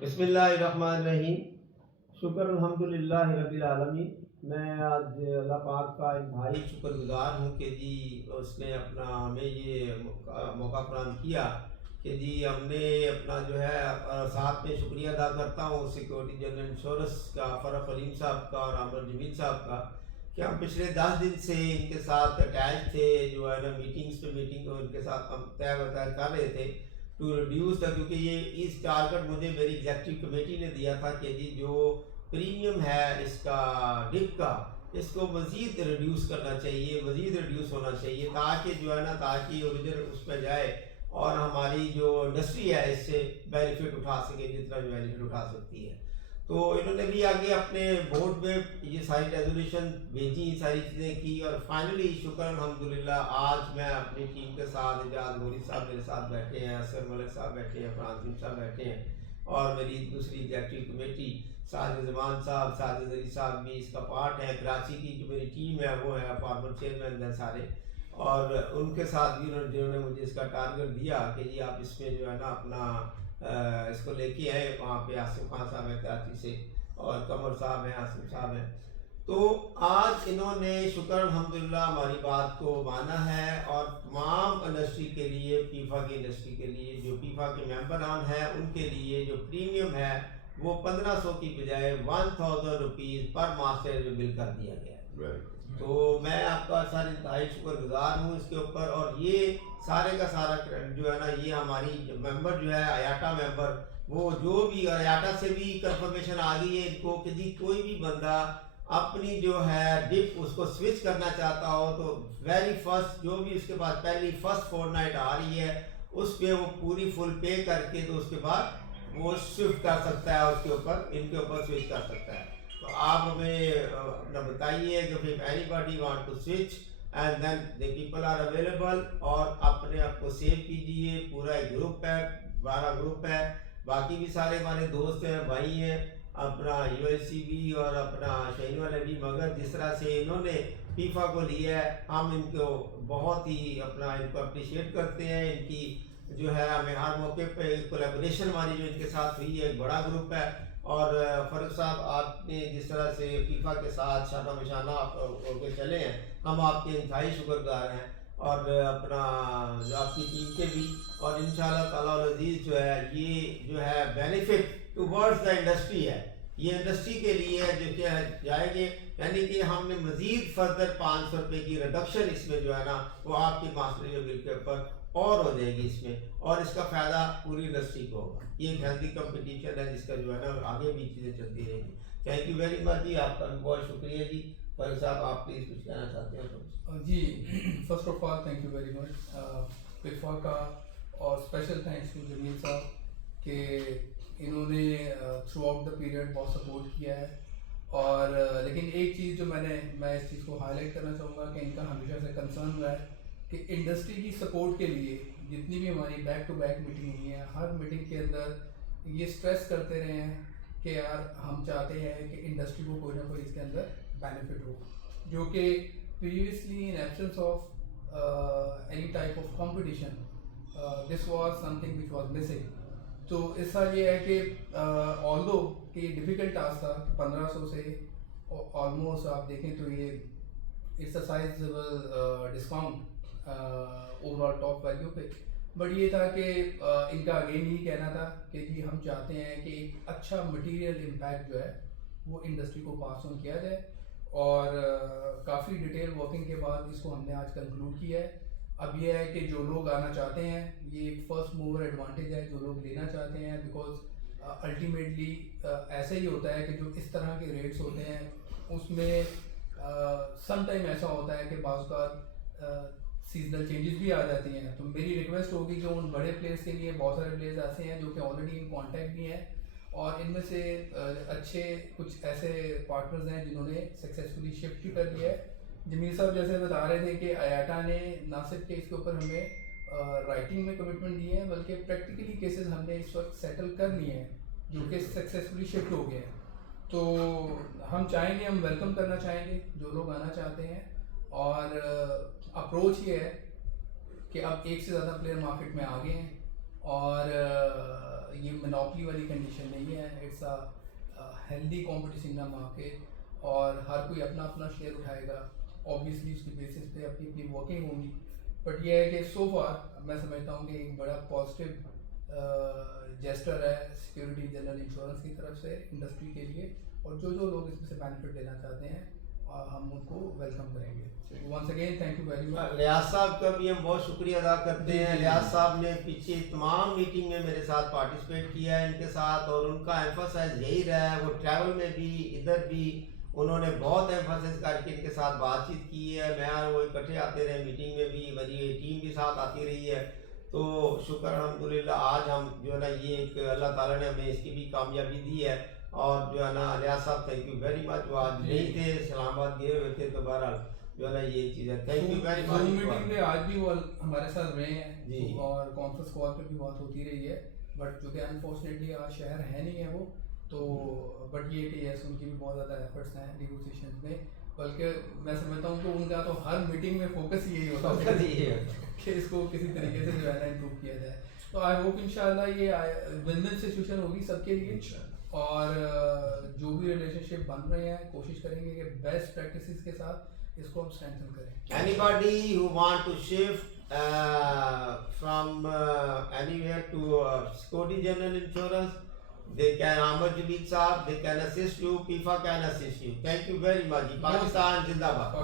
بسم اللہ الرحمن الرحیم. شکر الحمدللہ رب العالمین. میں آج اللہ پاک کا انتہائی شکر گزار ہوں کہ جی اس نے ہمیں یہ موقع فراہم کیا کہ جی ہم نے اپنا جو ہے ساتھ میں شکریہ ادا کرتا ہوں سیکورٹی جنرل انشورنس کا فرح علیم صاحب کا اور عامر جمیل صاحب کا کہ ہم پچھلے 10 دن سے ان کے ساتھ اٹیچ تھے، جو ہے نا میٹنگز پہ میٹنگ ان کے ساتھ ہم طے کر رہے تھے ٹو ریڈیوس تھا، کیونکہ یہ اس ٹارگٹ مجھے میری ایگزیکٹو کمیٹی نے دیا تھا کہ جی جو پریمیم ہے اس کا ڈپ کا، اس کو مزید ریڈیوس کرنا چاہیے، مزید ریڈیوس ہونا چاہیے تاکہ جو ہے نا تاکہ اوریجنل اس پہ جائے اور ہماری جو انڈسٹری ہے اس سے بینیفٹ اٹھا سکے جتنا بھی بینیفٹ اٹھا سکتی ہے. تو انہوں نے بھی آگے اپنے بورڈ میں یہ ساری ریزولوشن بھیجی، ساری چیزیں کی، اور فائنلی شکر الحمدللہ آج میں اپنی ٹیم کے ساتھ اعجاز غوری صاحب میرے ساتھ بیٹھے ہیں، اصغر ملک صاحب بیٹھے ہیں، فرانسیم صاحب بیٹھے ہیں، اور میری دوسری ایگزیکٹو کمیٹی ساجد زمان صاحب، ساجد علی صاحب بھی اس کا پارٹ ہے. کراچی کی جو میری ٹیم ہے وہ ہے فارمر چیئرمین ہیں سارے، اور ان کے ساتھ بھی جنہوں نے مجھے اس کا ٹارگٹ دیا کہ جی آپ اس میں جو ہے نا اپنا اس کو لے کے آئے. وہاں پہ آصف خان صاحب ہیں کراچی سے، اور قمر صاحب ہیں، آصف صاحب ہیں. تو آج انہوں نے شکر الحمدللہ ہماری بات کو مانا ہے، اور تمام انڈسٹری کے لیے، فیفا کی انڈسٹری کے لیے، جو فیفا کے ممبران ہیں ان کے لیے جو پریمیم ہے وہ 1500 کی بجائے 1000 روپیز پر ماسٹر جو بل کر دیا گیا ہے. تو میں آپ کا سارے انتہائی شکر گزار ہوں اس کے اوپر. اور یہ سارے کا سارا کریڈٹ جو ہے نا یہ ہماری ممبر جو ہے آیاٹا ممبر، وہ جو بھی آیاٹا سے بھی کنفرمیشن آ گئی ہے ان کو کہ جی کوئی بھی بندہ اپنی جو ہے ڈپ اس کو سوئچ کرنا چاہتا ہو تو ویری فرسٹ جو بھی اس کے بعد پہلی فرسٹ فور نائٹ آ رہی ہے اس پہ وہ پوری فل پے کر کے تو اس کے بعد وہ شفٹ کر سکتا ہے، اس کے اوپر ان کے اوپر سوئچ کر سکتا ہے. تو آپ ہمیں اپنا بتائیے کہ if anybody want to switch and then the people are available، اور اپنے آپ کو سیو کیجئے. پورا ایک گروپ ہے، 12 گروپ ہے، باقی بھی سارے ہمارے دوست ہیں، بھائی ہیں، اپنا یو ایل سی بھی اور اپنا شہین والے بھی. مگر جس طرح سے انہوں نے فیفا کو لیا ہے ہم ان کو بہت ہی اپنا ان کو اپریشیٹ کرتے ہیں. ان کی جو ہے ہمیں ہر موقع پہ کولیبوریشن ہماری جو ان کے ساتھ ہوئی ہے، ایک بڑا گروپ ہے. اور فرق صاحب آپ نے جس طرح سے فیفا کے ساتھ شانہ بشانہ ہو کے چلے ہیں، ہم آپ کے انتہائی شکر گزار ہیں، اور اپنا جو آپ کی ٹیم کے بھی. اور انشاءاللہ تعالیٰ العزیز جو ہے یہ جو ہے بینیفٹ ٹوورڈز دا انڈسٹری ہے، یہ انڈسٹری کے لیے جو کہ جائے گے. یعنی کہ ہم نے مزید فردر 500 روپے کی ریڈکشن اس میں جو ہے نا وہ آپ کی ماسٹری بل کے اوپر اور ہو جائے گی اس میں، اور اس کا فائدہ پوری انڈسٹری کو ہوگا. یہ ایک ہیلدی کمپٹیشن ہے جس کا جو ہے نا آگے بھی چیزیں چلتی رہیں گی. تھینک یو ویری مچ جی، آپ کا بھی بہت شکریہ جی. فرق صاحب آپ پلیز کچھ کہنا چاہتے ہیں تو جی first of all thank you very much FIFA کا، اور اسپیشل تھینکس ٹو جمیل صاحب کہ انہوں نے تھرو آؤٹ دا پیریڈ بہت سپورٹ کیا ہے. اور لیکن ایک چیز جو میں اس چیز کو ہائی لائٹ کرنا چاہوں گا کہ ان کا ہمیشہ سے کنسرن ہوا ہے کہ انڈسٹری کی سپورٹ کے لیے جتنی بھی ہماری بیک ٹو بیک میٹنگ ہوئی ہیں، ہر میٹنگ کے اندر یہ اسٹریس کرتے رہے ہیں کہ یار ہم چاہتے ہیں کہ انڈسٹری کو کوئی نہ کوئی اس کے اندر بینیفٹ ہو، جو کہ previously in absence of any type of competition this was some thing which was missing. تو اس سال یہ ہے کہ آلدو کہ یہ ڈیفیکلٹ ٹاسک تھا کہ 1500 سے آلموسٹ آپ دیکھیں تو یہ it's a sizable discount over all top value پہ. بٹ یہ تھا کہ ان کا اگین یہی کہنا تھا کہ جی ہم چاہتے ہیں کہ ایک اچھا مٹیریل امپیکٹ جو ہے وہ انڈسٹری کو پاس آن کیا جائے. اور کافی ڈیٹیل ورکنگ کے بعد اس کو ہم نے آج کنکلوڈ کیا ہے. اب یہ ہے کہ جو لوگ آنا چاہتے ہیں، یہ ایک فرسٹ موور ایڈوانٹیج ہے جو لوگ لینا چاہتے ہیں، بیکاز الٹیمیٹلی ایسا ہی ہوتا ہے کہ جو اس طرح کے ریٹس ہوتے ہیں اس میں سم ٹائم ایسا ہوتا ہے کہ بعض کا سیزنل چینجز بھی آ جاتی ہیں. تو میری ریکویسٹ ہوگی کہ ان بڑے پلیئرس کے لیے بہت سارے پلیئرس ایسے ہیں جو کہ آلریڈی ان کانٹیکٹ بھی ہیں، اور ان میں سے اچھے کچھ ایسے پارٹنرز ہیں جنہوں نے سکسیزفلی شفٹ بھی کر لیا ہے. جمیل صاحب جیسے بتا رہے تھے کہ آیاٹا نے نہ صرف کہ اس کے اوپر ہمیں رائٹنگ میں کمٹمنٹ دی ہے، بلکہ پریکٹیکلی کیسز ہم نے اس وقت سیٹل کر لیے ہیں جو کہ سکسیزفلی شفٹ ہو گئے ہیں. تو ہم چاہیں گے، ہم ویلکم کرنا چاہیں گے جو لوگ آنا چاہتے ہیں. اور اپروچ یہ ہے کہ اب ایک سے زیادہ پلیئر مارکیٹ میں آ گئے ہیں، اور یہ منوپلی والی کنڈیشن نہیں ہے. It's healthy competition in the market, اور ہر کوئی اپنا اپنا شیئر اٹھائے گا. اوبیسلی اس کی بیسس پہ اپنی اپنی ورکنگ ہوں گی. بٹ یہ ہے کہ سو فار میں سمجھتا ہوں کہ ایک بڑا پازیٹیو جیسٹر ہے سیکورٹی جنرل انشورنس کی طرف سے انڈسٹری کے لیے, اور جو لوگ اس میں سے بینیفٹ لینا چاہتے ہیں ہم ان کو ویلکم کریں گے. Once again thank you very much. Riyaz صاحب کا بھی ہم بہت شکریہ ادا کرتے ہیں. ریاض صاحب نے پیچھے تمام میٹنگ میں میرے ساتھ پارٹیسپیٹ کیا ہے ان کے ساتھ, اور ان کا ایمفسائز یہی رہا ہے. وہ ٹریول میں بھی ادھر بھی انہوں نے بہت ایمفسائز کر کے ان کے ساتھ بات چیت کی ہے. میں اور وہ اکٹھے آتے رہے میٹنگ میں بھی, میری ٹیم بھی ساتھ آتی رہی ہے. تو شکر الحمدللہ آج ہم جو ہے نا یہ ایک اللہ تعالیٰ نے ہمیں اس کی بھی کامیابی دی ہے. اور جو ہے نا ریاض صاحب تھینک یو ویری مچ. وہ آج نہیں تھے, اسلام آباد گئے ہوئے تھے, تو بہرحال جو ہے نا یہ ایک چیز ہے. Thank you very much. Meeting پہ آج بھی وہ ہمارے ساتھ رہے ہیں, اور کانفرنس کال پہ بھی بات ہوتی رہی ہے. بٹ جو کہ انفارچونیٹلی آج شہر ہے نہیں ہے وہ تو, بٹ یہ کہ یس ان کی بھی بہت زیادہ ایفرٹس ہیں نیگوسیشنز میں. بلکہ میں سمجھتا ہوں کہ ان کا تو ہر میٹنگ میں فوکس یہی ہوتا ہے کہ اس کو کسی طریقے سے جو ہے نا امپروو کیا جائے. تو آئی ہوپ انشاءاللہ یہ ون ون سچویشن ہوگی سب کے لیے, اور جو بھی ریلیشن شپ بن رہے ہیں کوشش کریں گے کہ بیسٹ پریکٹسز کے ساتھ اس کو ہم اسٹرینتھن کریں. Anybody who want to shift from anywhere to Security General Insurance, they can, Ahmed Javeed Saab, they can assist you, PIFA can assist you. Thank you very much. Pakistan Zindabad.